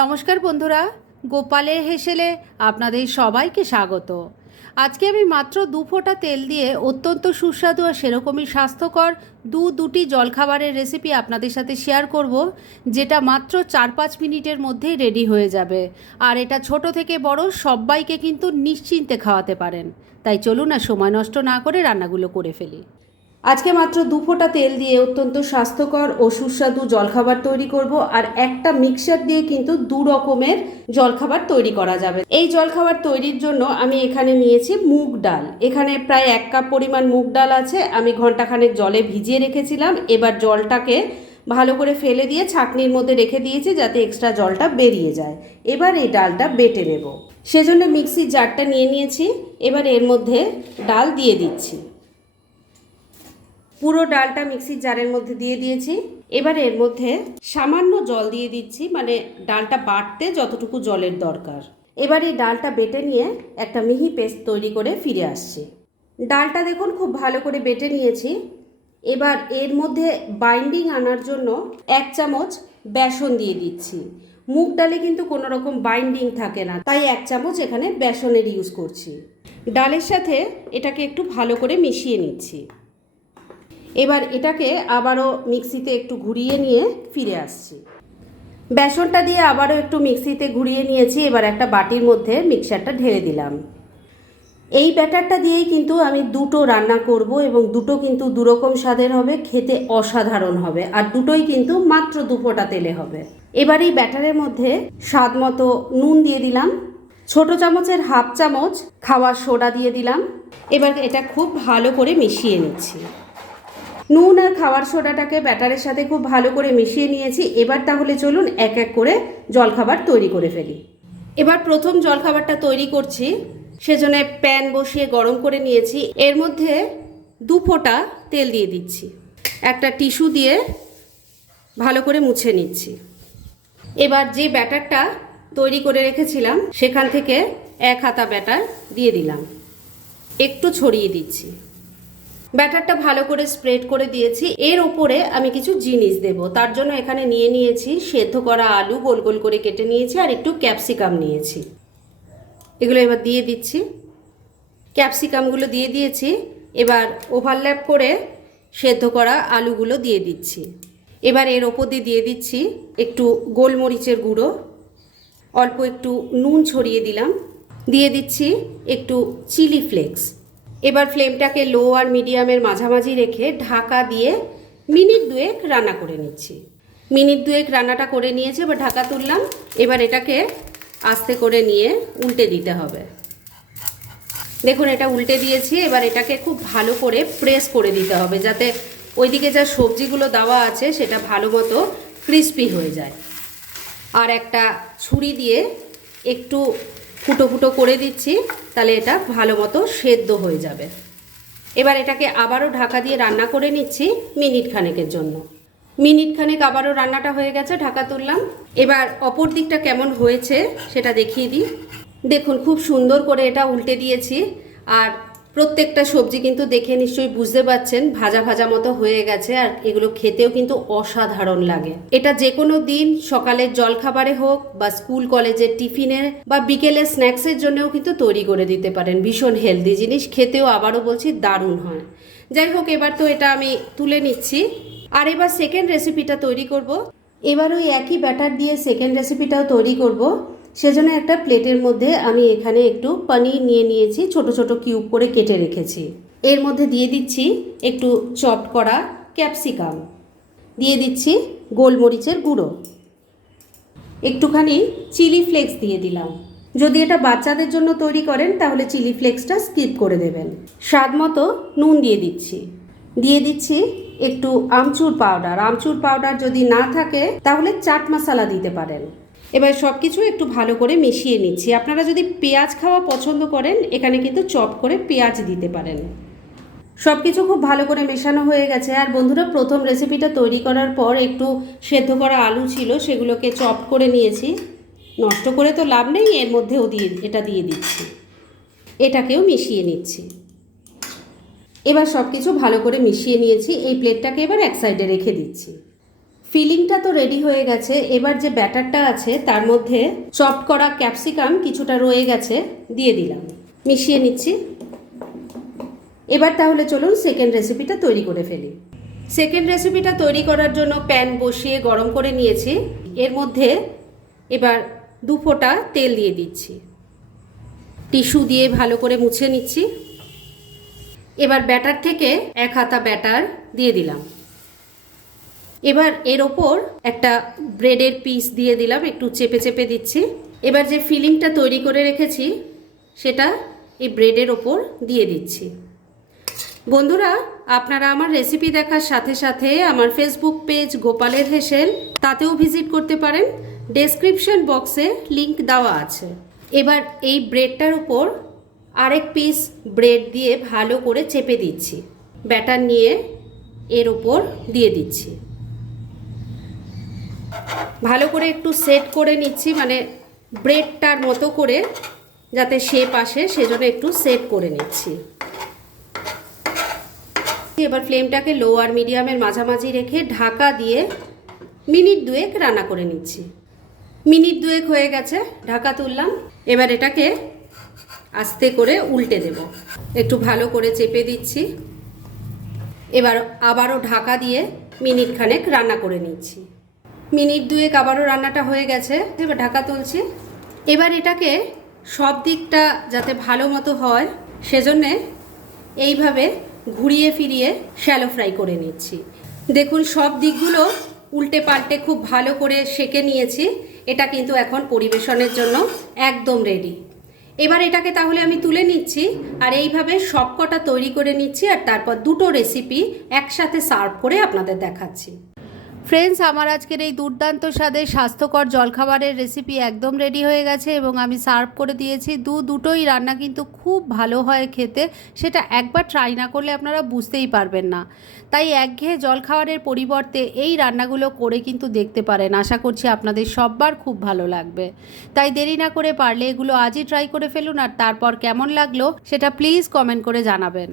নমস্কার বন্ধুরা গোপালের হেসেলে আপনাদের সবাইকে স্বাগত। আজকে আমি মাত্র দু ফোঁটা তেল দিয়ে অত্যন্ত সুস্বাদু আর সেরকমই স্বাস্থ্যকর দু দুটি জলখাবারের রেসিপি আপনাদের সাথে শেয়ার করব, যেটা মাত্র চার পাঁচ মিনিটের মধ্যেই রেডি হয়ে যাবে। আর এটা ছোট থেকে বড় সবাইকে কিন্তু নিশ্চিন্তে খাওয়াতে পারেন। তাই চলুন আর সময় নষ্ট না করে রান্নাগুলো করে ফেলি। আজকে মাত্র দু ফোঁটা তেল দিয়ে অত্যন্ত স্বাস্থ্যকর ও সুস্বাদু জলখাবার তৈরি করব, আর একটা মিক্সার দিয়ে কিন্তু দু রকমের জলখাবার তৈরি করা যাবে। এই জলখাবার তৈরির জন্য আমি এখানে নিয়েছি মুগ ডাল। এখানে প্রায় এক কাপ পরিমাণ মুগ ডাল আছে, আমি ঘন্টাখানেক জলে ভিজিয়ে রেখেছিলাম। এবার জলটাকে ভালো করে ফেলে দিয়ে ছাঁকনির মধ্যে রেখে দিয়েছি যাতে এক্সট্রা জলটা বেরিয়ে যায়। এবার এই ডালটা বেটে নেব। সেজন্য মিক্সির জারটা নিয়ে নিয়েছি। এবার এর মধ্যে ডাল দিয়ে দিচ্ছি। পুরো ডালটা মিক্সির জারের মধ্যে দিয়ে দিয়েছি। এবার এর মধ্যে সামান্য জল দিয়ে দিচ্ছি মানে ডালটা বাটতে যতটুকু জলের দরকার। এবার এই ডালটা বেটে নিয়ে একটা মিহি পেস্ট তৈরি করে ফিরে আসছি। ডালটা দেখুন খুব ভালো করে বেটে নিয়েছি। এবার এর মধ্যে বাইন্ডিং আনার জন্য এক চামচ বেসন দিয়ে দিচ্ছি। মুগ ডালে কিন্তু কোনো রকম বাইন্ডিং থাকে না, তাই এক চামচ এখানে বেসনের ইউজ করছি। ডালের সাথে এটাকে একটু ভালো করে মিশিয়ে নিচ্ছি। এবার এটাকে আবারও মিক্সিতে একটু ঘুরিয়ে নিয়ে ফিরে আসছি। বেসনটা দিয়ে আবারও একটু মিক্সিতে ঘুরিয়ে নিয়েছি, এবার একটা বাটির মধ্যে মিক্সারটা ঢেলে দিলাম। এই ব্যাটারটা দিয়েই কিন্তু আমি দুটো রান্না করব এবং দুটো কিন্তু দুরকম স্বাদের হবে, খেতে অসাধারণ হবে, আর দুটোই কিন্তু মাত্র দু ফোঁটা তেলে হবে। এবার এই ব্যাটারের মধ্যে স্বাদ মতো নুন দিয়ে দিলাম, ছোট চামচের হাফ চামচ খাওয়ার সোডা দিয়ে দিলাম। এবার এটা খুব ভালো করে মিশিয়ে নিচ্ছি। নুন আর খাওয়ার সোডাটাকে ব্যাটারের সাথে খুব ভালো করে মিশিয়ে নিয়েছি। এবার তাহলে চলুন এক এক করে জলখাবার তৈরি করে ফেলি। এবার প্রথম জলখাবারটা তৈরি করছি। সেজন্য প্যান বসিয়ে গরম করে নিয়েছি। এর মধ্যে দু ফোঁটা তেল দিয়ে দিচ্ছি। একটা টিস্যু দিয়ে ভালো করে মুছে নিচ্ছি। এবার যে ব্যাটারটা তৈরি করে রেখেছিলাম, সেখান থেকে এক হাতা ব্যাটার দিয়ে দিলাম। একটু ছড়িয়ে দিচ্ছি। ব্যাটারটা ভালো করে স্প্রেড করে দিয়েছি। এর ওপরে আমি কিছু জিনিস দেব। তার জন্য এখানে নিয়ে নিয়েছি সেদ্ধ করা আলু, গোল গোল করে কেটে নিয়েছি আর একটু ক্যাপসিকাম নিয়েছি। এগুলো এবার দিয়ে দিচ্ছি। ক্যাপসিকামগুলো দিয়ে দিয়েছি। এবার ওভারল্যাপ করে সেদ্ধ করা আলুগুলো দিয়ে দিচ্ছি। এবার এর ওপর দিয়ে দিয়ে দিচ্ছি একটু গোলমরিচের গুঁড়ো। অল্প একটু নুন ছড়িয়ে দিলাম। দিয়ে দিচ্ছি একটু চিলি ফ্লেক্স। এবার ফ্লেমটাকে লো আর মিডিয়ামের মাঝামাঝি রেখে ঢাকা দিয়ে মিনিট দুয়েক রান্না করে নিচ্ছি। মিনিট দুয়েক রান্নাটা করে নিয়েছে, এবার ঢাকা তুললাম। এবার এটাকে আস্তে করে নিয়ে উল্টে দিতে হবে। দেখুন, এটা উল্টে দিয়েছি, এবার এটাকে খুব ভালো করে প্রেস করে দিতে হবে যাতে ওইদিকে যা সবজিগুলো দেওয়া আছে সেটা ভালো মতো ক্রিস্পি হয়ে যায়। আর একটা ছুরি দিয়ে একটু ফুটো ফুটো করে দিচ্ছি, তাহলে এটা ভালো মতো সেদ্ধ হয়ে যাবে। এবার এটাকে আবারও ঢাকা দিয়ে রান্না করে নিচ্ছি মিনিট খানেকের জন্য। মিনিট খানেক আবারও রান্নাটা হয়ে গেছে, ঢাকা তুললাম। এবার অপর দিকটা কেমন হয়েছে সেটা দেখিয়ে দিই। দেখুন, খুব সুন্দর করে এটা উল্টে দিয়েছি। আর প্রত্যেকটা সবজি কিন্তু দেখে নিশ্চয়ই বুঝতে পারছেন, ভাজা ভাজা মতো হয়ে গেছে আর এগুলো খেতেও কিন্তু অসাধারণ লাগে। এটা যে কোনো দিন সকালের জলখাবারে হোক বা স্কুল কলেজের টিফিনের বা বিকেলের স্ন্যাক্সের জন্যও কিন্তু তৈরি করে দিতে পারেন। ভীষণ হেলদি জিনিস, খেতেও আবারও বলছি দারুণ হয়। যাই হোক, এবার তো এটা আমি তুলে নিচ্ছি। আর এবার সেকেন্ড রেসিপিটা তৈরি করব। এবার ওই একই ব্যাটার দিয়ে সেকেন্ড রেসিপিটাও তৈরি করব। সেজন্য একটা প্লেটের মধ্যে আমি এখানে একটু পনির নিয়ে নিয়েছি, ছোট ছোট কিউব করে কেটে রেখেছি। এর মধ্যে দিয়ে দিচ্ছি একটু চপ করা ক্যাপসিকাম। দিয়ে দিচ্ছি গোলমরিচের গুঁড়ো। একটুখানি চিলি ফ্লেক্স দিয়ে দিলাম। যদি এটা বাচ্চাদের জন্য তৈরি করেন, তাহলে চিলি ফ্লেক্সটা স্কিপ করে দেবেন। স্বাদ মতো নুন দিয়ে দিচ্ছি। দিয়ে দিচ্ছি একটু আমচুর পাউডার। আমচুর পাউডার যদি না থাকে, তাহলে চাট মশলা দিতে পারেন। এবার সব কিছু একটু ভালো করে মিশিয়ে নিচ্ছি। আপনারা যদি পেঁয়াজ খাওয়া পছন্দ করেন, এখানে কিন্তু চপ করে পেঁয়াজ দিতে পারেন। সব কিছু খুব ভালো করে মেশানো হয়ে গেছে। আর বন্ধুরা, প্রথম রেসিপিটা তৈরি করার পর একটু সেদ্ধ করা আলু ছিল, সেগুলোকে চপ করে নিয়েছি। নষ্ট করে তো লাভ নেই, এর মধ্যেও দিয়ে, এটা দিয়ে দিচ্ছি। এটাকেও মিশিয়ে নিচ্ছি। এবার সব কিছু ভালো করে মিশিয়ে নিয়েছি। এই প্লেটটাকে এবার এক সাইডে রেখে দিচ্ছি। ফিলিংটা তো রেডি হয়ে গেছে। এবার যে ব্যাটারটা আছে, তার মধ্যে চপ করা ক্যাপসিকাম কিছুটা রয়ে গেছে, দিয়ে দিলাম। মিশিয়ে নিচ্ছি। এবার তাহলে চলুন সেকেন্ড রেসিপিটা তৈরি করে ফেলি। সেকেন্ড রেসিপিটা তৈরি করার জন্য প্যান বসিয়ে গরম করে নিয়েছি। এর মধ্যে এবার দু ফোঁটা তেল দিয়ে দিচ্ছি। টিস্যু দিয়ে ভালো করে মুছে নিচ্ছি। এবার ব্যাটার থেকে এক হাতা ব্যাটার দিয়ে দিলাম। এবার এর ওপর একটা ব্রেডের পিস দিয়ে দিলাম, একটু চেপে চেপে দিচ্ছি। এবার যে ফিলিংটা তৈরি করে রেখেছি, সেটা এই ব্রেডের ওপর দিয়ে দিচ্ছি। বন্ধুরা, আপনারা আমার রেসিপি দেখার সাথে সাথে আমার ফেসবুক পেজ গোপালের হেসেল, তাতেও ভিজিট করতে পারেন। ডেসক্রিপশন বক্সে লিংক দেওয়া আছে। এবার এই ব্রেডটার উপর আরেক পিস ব্রেড দিয়ে ভালো করে চেপে দিচ্ছি। ব্যাটার নিয়ে এর ওপর দিয়ে দিচ্ছি। ভালো করে একটু সেট করে নিচ্ছি মানে ব্রেডটার মতো করে যাতে শেপ আসে, সেজন্য একটু সেট করে নিচ্ছি। এবার ফ্লেমটাকে লো আর মিডিয়ামের মাঝামাঝি রেখে ঢাকা দিয়ে মিনিট দুয়েক রান্না করে নিচ্ছি। মিনিট দুয়েক হয়ে গেছে, ঢাকা তুললাম। এবার এটাকে আস্তে করে উল্টে দেব। একটু ভালো করে চেপে দিচ্ছি। এবার আবারও ঢাকা দিয়ে মিনিট খানেক রান্না করে নিচ্ছি। মিনিট দুয়েক আবারও রান্নাটা হয়ে গেছে। এবার ঢাকা তুলছি। এবার এটাকে সব দিকটা যাতে ভালো মতো হয়, সেজন্যে এইভাবে ঘুরিয়ে ফিরিয়ে শ্যালো ফ্রাই করে নিচ্ছি। দেখুন, সব দিকগুলো উল্টে পাল্টে খুব ভালো করে সেকে নিয়েছি। এটা কিন্তু এখন পরিবেশনের জন্য একদম রেডি এবার এটাকে তাহলে আমি তুলে নিচ্ছি আর এইভাবে সবকটা তৈরি করে নিচ্ছি আর তারপর দুটো রেসিপি একসাথে সার্ভ করে আপনাদের দেখাচ্ছি। ফ্রেন্ডস আমার আজকের এই দুর্দান্ত স্বাদের স্বাস্থ্যকর জলখাবারের রেসিপি একদম রেডি হয়ে গেছে এবং আমি সার্ভ করে দিয়েছি। দু দুটোই রান্না কিন্তু খুব ভালো হয় খেতে, সেটা একবার ট্রাই না করলে আপনারা বুঝতেই পারবেন না। তাই একঘেয়ে জলখাবারের পরিবর্তে এই রান্নাগুলো করে কিন্তু দেখতে পারেন। আশা করছি আপনাদের সববার খুব ভালো লাগবে। তাই দেরি না করে পারলে এগুলো আজই ট্রাই করে ফেলুন আর তারপর কেমন লাগল সেটা প্লিজ কমেন্ট করে জানাবেন।